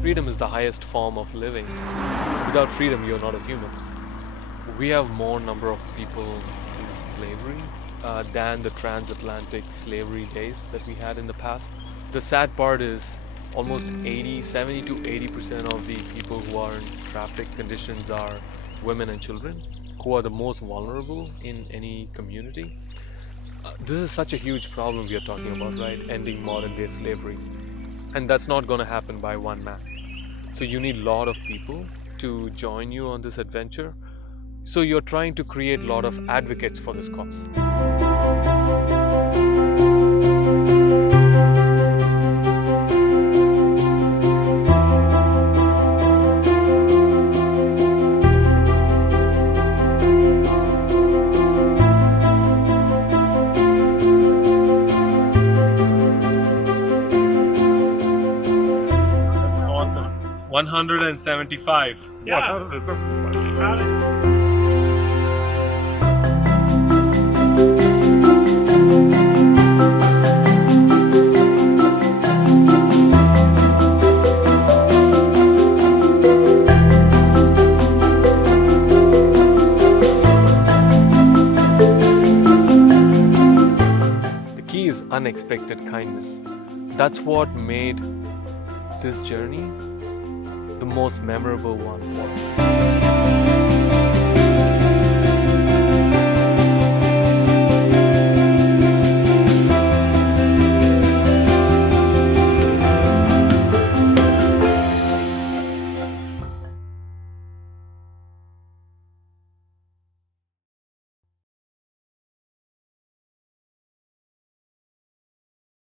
Freedom is the highest form of living. Without freedom, you're not a human. We have more number of people in slavery than the transatlantic slavery days that we had in the past. The sad part is almost 70 to 80% of the people who are in traffic conditions are women and children, who are the most vulnerable in any community. This is such a huge problem we are talking about, right? Ending modern day slavery. And that's not going to happen by one man. So you need a lot of people to join you on this adventure. So you're trying to create a lot of advocates for this cause. 175. Yeah. The key is unexpected kindness. That's what made this journey the most memorable one for me.